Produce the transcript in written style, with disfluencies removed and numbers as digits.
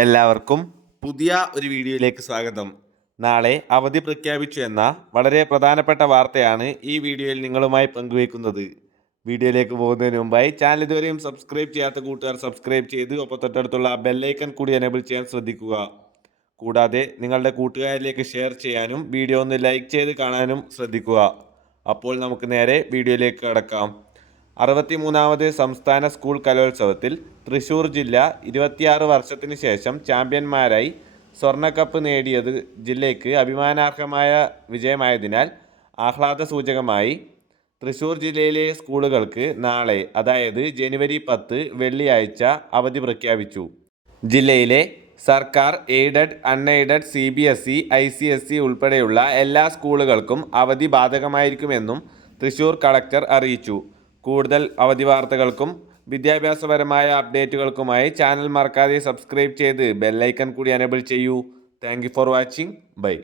എല്ലാവർക്കും പുതിയ ഒരു വീഡിയോയിലേക്ക് സ്വാഗതം. നാളെ അവധി പ്രഖ്യാപിച്ചു എന്ന വളരെ പ്രധാനപ്പെട്ട വാർത്തയാണ് ഈ വീഡിയോയിൽ നിങ്ങളുമായി പങ്കുവയ്ക്കുന്നത്. വീഡിയോയിലേക്ക് പോകുന്നതിന് മുമ്പായി ചാനൽ ഇതുവരെയും സബ്സ്ക്രൈബ് ചെയ്യാത്ത കൂട്ടുകാർ സബ്സ്ക്രൈബ് ചെയ്ത് ഒപ്പം തൊട്ടടുത്തുള്ള ബെല്ലൈക്കൺ കൂടി എനേബിൾ ചെയ്യാൻ ശ്രദ്ധിക്കുക. കൂടാതെ നിങ്ങളുടെ കൂട്ടുകാരിലേക്ക് ഷെയർ ചെയ്യാനും വീഡിയോ ഒന്ന് ലൈക്ക് ചെയ്ത് കാണാനും ശ്രദ്ധിക്കുക. അപ്പോൾ നമുക്ക് നേരെ വീഡിയോയിലേക്ക് കടക്കാം. 63ാമത് സംസ്ഥാന സ്കൂൾ കലോത്സവത്തിൽ തൃശൂർ ജില്ല 26 വർഷത്തിന് ശേഷം ചാമ്പ്യന്മാരായി സ്വർണ്ണക്കപ്പ് നേടിയത് ജില്ലയ്ക്ക് അഭിമാനാർഹമായ വിജയമായതിനാൽ ആഹ്ലാദസൂചകമായി തൃശൂർ ജില്ലയിലെ സ്കൂളുകൾക്ക് നാളെ, അതായത് ജനുവരി 10 വെള്ളിയാഴ്ച അവധി പ്രഖ്യാപിച്ചു. ജില്ലയിലെ സർക്കാർ, എയ്ഡഡ്, അൺഎയ്ഡഡ്, CBSE, ICSE ഉൾപ്പെടെയുള്ള എല്ലാ സ്കൂളുകൾക്കും അവധി ബാധകമായിരിക്കുമെന്നും തൃശൂർ കളക്ടർ അറിയിച്ചു. കൂടുതൽ അവധി വാർത്തകൾക്കും വിദ്യാഭ്യാസപരമായ അപ്ഡേറ്റുകൾക്കുമായി ചാനൽ മറക്കാതെ സബ്സ്ക്രൈബ് ചെയ്ത് ബെല്ലൈക്കൺ കൂടി എനേബിൾ ചെയ്യൂ. Thank you for watching. By.